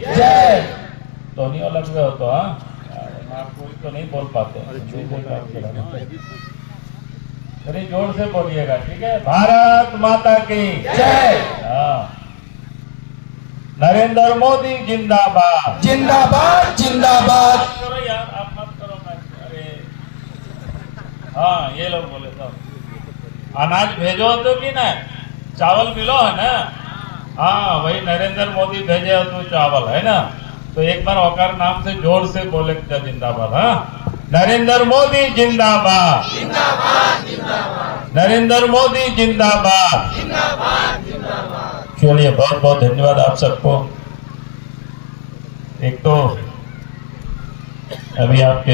जय। टोनी लग गए हो तो हाँ, आप कोई तो नहीं बोल पाते। अरे जोर से बोलिएगा, ठीक है। भारत माता की जय। हाँ। नरेंद्र मोदी जिंदाबाद। जिंदाबाद जिंदाबाद। करो यार, आप मत करो। अरे हाँ, ये लोग बोले तो अनाज भेजो तो कि ना, चावल मिलो है ना। हाँ, वही नरेंद्र मोदी भेजे तो चावल है ना। तो एक बार होकर नाम से जोर से बोले जिंदाबाद। हाँ, नरेंद्र मोदी जिंदाबाद। जिंदाबाद जिंदाबाद। नरेंद्र मोदी जिंदाबाद। जिंदाबाद जिंदाबाद। चलिए, बहुत बहुत धन्यवाद आप सबको। एक तो अभी आपके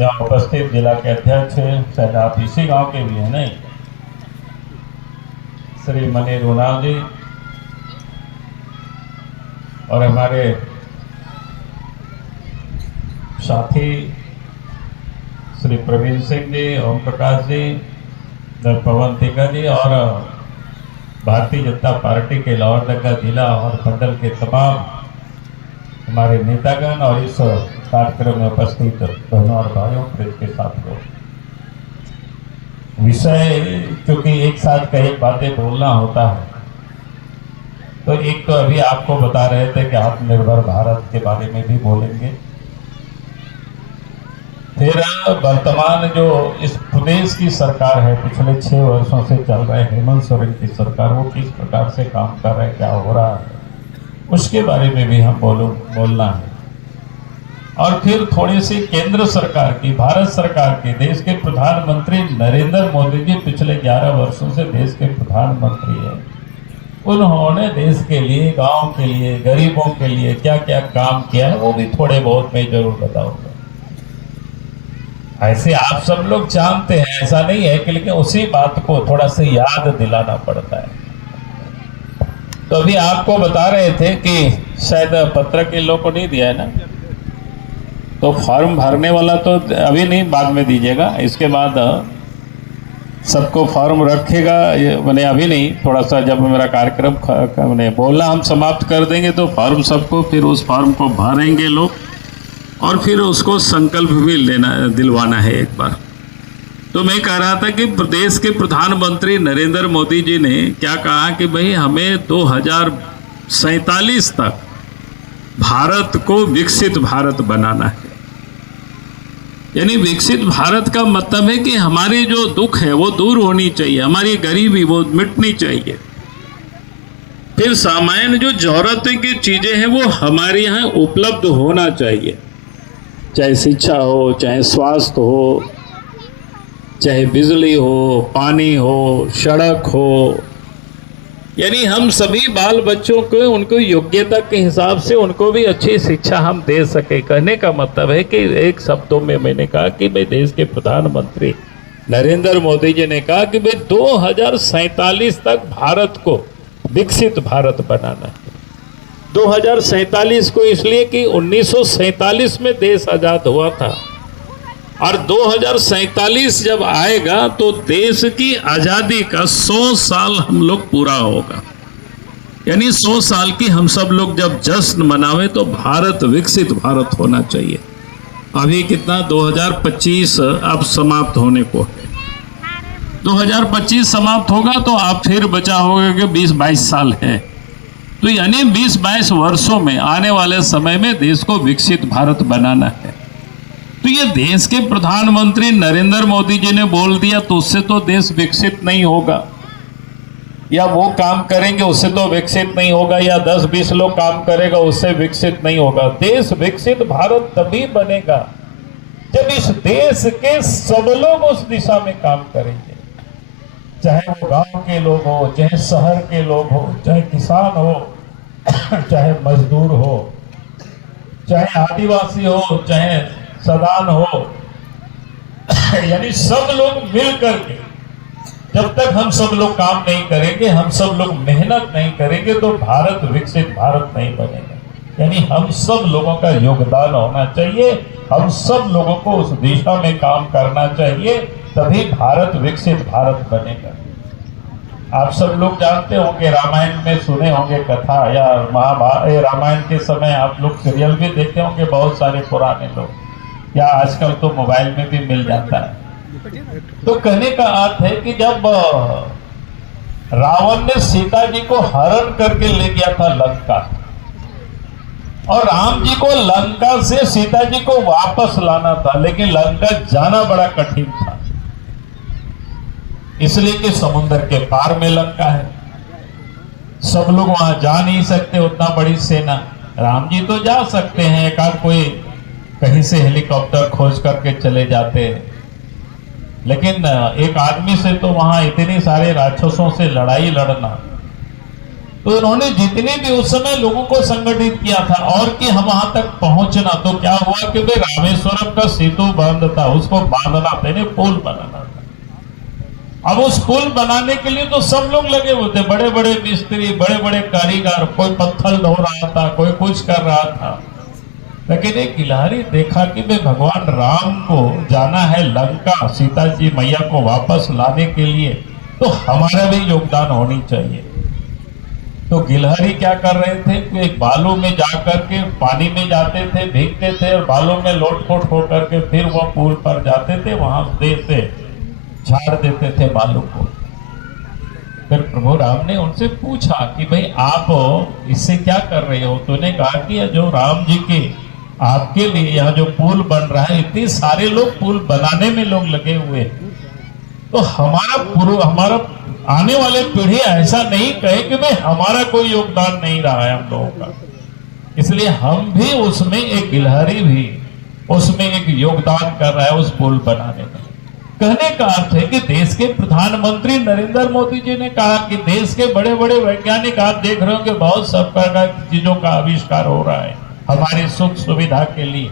यहाँ उपस्थित जिला के अध्यक्ष, शायद आप इसी गांव के भी हैं नहीं, श्री मनी रोनाल जी, और हमारे साथी श्री प्रवीण सिंह जी, ओम प्रकाश जी, पवन टिका जी, और भारतीय जनता पार्टी के लोहरदगा जिला और मंडल के तमाम हमारे नेतागण और इस कार्यक्रम में उपस्थित बहनों और भाइयों, प्रेस के साथियों। विषय क्योंकि एक साथ कई बातें बोलना होता है, तो एक तो अभी आपको बता रहे थे कि आत्मनिर्भर भारत के बारे में भी बोलेंगे। फिर वर्तमान जो इस प्रदेश की सरकार है, पिछले 6 वर्षों से चल रहे हेमंत सोरेन की सरकार, वो किस प्रकार से काम कर रहे हैं, क्या हो रहा है, उसके बारे में भी हम बोलना है। और फिर थोड़ी सी केंद्र सरकार की, भारत सरकार की, देश के प्रधानमंत्री नरेंद्र मोदी जी पिछले 11 वर्षों से देश के प्रधानमंत्री हैं। उन्होंने देश के लिए, गांव के लिए, गरीबों के लिए क्या क्या काम किया है, वो भी थोड़े बहुत मैं जरूर बताऊंगा। ऐसे आप सब लोग जानते हैं, ऐसा नहीं है कि, लेकिन उसी बात को थोड़ा सा याद दिलाना पड़ता है। तो अभी आपको बता रहे थे कि शायद पत्र के लोगों को नहीं दिया है ना, तो फॉर्म भरने वाला तो अभी नहीं, बाद में दीजिएगा। इसके बाद सबको फॉर्म रखेगा, मैंने अभी नहीं, थोड़ा सा जब मेरा कार्यक्रम मैंने बोलना हम समाप्त कर देंगे तो फॉर्म सबको, फिर उस फॉर्म को भरेंगे लोग और फिर उसको संकल्प भी दिलवाना है एक बार। तो मैं कह रहा था कि प्रदेश के प्रधानमंत्री नरेंद्र मोदी जी ने क्या कहा कि भाई हमें 2047 तक भारत को विकसित भारत बनाना है। यानी विकसित भारत का मतलब है कि हमारी जो दुख है वो दूर होनी चाहिए, हमारी गरीबी वो मिटनी चाहिए, फिर सामान्य जो जरूरत की चीजें हैं वो हमारे यहाँ उपलब्ध होना चाहिए, चाहे शिक्षा हो, चाहे स्वास्थ्य हो, चाहे बिजली हो, पानी हो, सड़क हो। यानी हम सभी बाल बच्चों को उनको योग्यता के हिसाब से उनको भी अच्छी शिक्षा हम दे सके। कहने का मतलब है कि एक शब्दों में मैंने कहा कि भाई देश के प्रधानमंत्री नरेंद्र मोदी जी ने कहा कि भाई 2047 तक भारत को विकसित भारत बनाना है। 2047 को इसलिए कि 1947 में देश आजाद हुआ था, और 2047 जब आएगा तो देश की आजादी का 100 साल हम लोग पूरा होगा। यानी 100 साल की हम सब लोग जब जश्न मनावे तो भारत विकसित भारत होना चाहिए। अभी कितना 2025 अब समाप्त होने को है, 2025 समाप्त होगा तो आप फिर बचा होगा कि 20-22 साल है। तो यानी 20-22 वर्षों में आने वाले समय में देश को विकसित भारत बनाना है। तो ये देश के प्रधानमंत्री नरेंद्र मोदी जी ने बोल दिया तो उससे तो देश विकसित नहीं होगा, या वो काम करेंगे उससे तो विकसित नहीं होगा, या 10-20 लोग काम करेगा उससे विकसित नहीं होगा। देश विकसित भारत तभी बनेगा जब इस देश के सब लोग उस दिशा में काम करेंगे, चाहे वो गांव के लोग हो, चाहे शहर के लोग हो, चाहे किसान हो, चाहे मजदूर हो, चाहे आदिवासी हो, चाहे सदान हो। यानी सब लोग मिल करके, जब तक हम सब लोग काम नहीं करेंगे, हम सब लोग मेहनत नहीं करेंगे तो भारत विकसित भारत नहीं बनेगा। यानी हम सब लोगों का योगदान होना चाहिए, हम सब लोगों को उस दिशा में काम करना चाहिए, तभी भारत विकसित भारत बनेगा। आप सब लोग जानते होंगे, रामायण में सुने होंगे कथा, या महाभारत रामायण के समय आप लोग सीरियल भी देखते होंगे, बहुत सारे पुराने लोग, या आजकल तो मोबाइल में भी मिल जाता है। तो कहने का अर्थ है कि जब रावण ने सीता जी को हरण करके ले गया था लंका, और राम जी को लंका से सीता जी को वापस लाना था, लेकिन लंका जाना बड़ा कठिन था, इसलिए कि समुद्र के पार में लंका है, सब लोग वहां जा नहीं सकते, उतना बड़ी सेना। राम जी तो जा सकते हैं, एक आध कोई कहीं से हेलीकॉप्टर खोज करके चले जाते, लेकिन एक आदमी से तो वहां इतने सारे राक्षसों से लड़ाई लड़ना। तो उन्होंने जितने भी उस समय लोगों को संगठित किया था, और कि हम वहां तक पहुंचना, तो क्या हुआ कि भाई रामेश्वरम का सेतु बांध था, उसको बांधना था, पुल बनाना था। अब उस पुल बनाने के लिए तो सब लोग लगे हुए थे, बड़े बड़े मिस्त्री, बड़े बड़े कारीगर, कोई पत्थर ढो रहा था, कोई कुछ कर रहा था। लेकिन एक गिलहरी देखा कि भाई भगवान राम को जाना है लंका, सीता जी मैया को वापस लाने के लिए, तो हमारा भी योगदान होनी चाहिए। तो गिलहरी क्या कर रहे थे कि एक बालू में जाकर के पानी में जाते थे, भीगते थे, और बालू में लोटपोट होकर के फिर वो पुल पर जाते थे, वहां से झाड़ देते थे बालू को। फिर प्रभु राम ने उनसे पूछा कि भाई आप इससे क्या कर रहे हो? तूने कहा कि जो राम जी के आपके लिए यहाँ जो पुल बन रहा है, इतने सारे लोग पुल बनाने में लोग लगे हुए, तो हमारा आने वाले पीढ़ी ऐसा नहीं कहे कि भाई हमारा कोई योगदान नहीं रहा है हम लोगों का, इसलिए हम भी उसमें, एक गिलहरी भी उसमें एक योगदान कर रहा है उस पुल बनाने में। कहने का अर्थ है कि देश के प्रधानमंत्री नरेंद्र मोदी जी ने कहा कि देश के बड़े बड़े वैज्ञानिक, आप देख रहे हो कि बहुत सब प्रकार की चीजों का आविष्कार हो रहा है हमारी सुख सुविधा के लिए,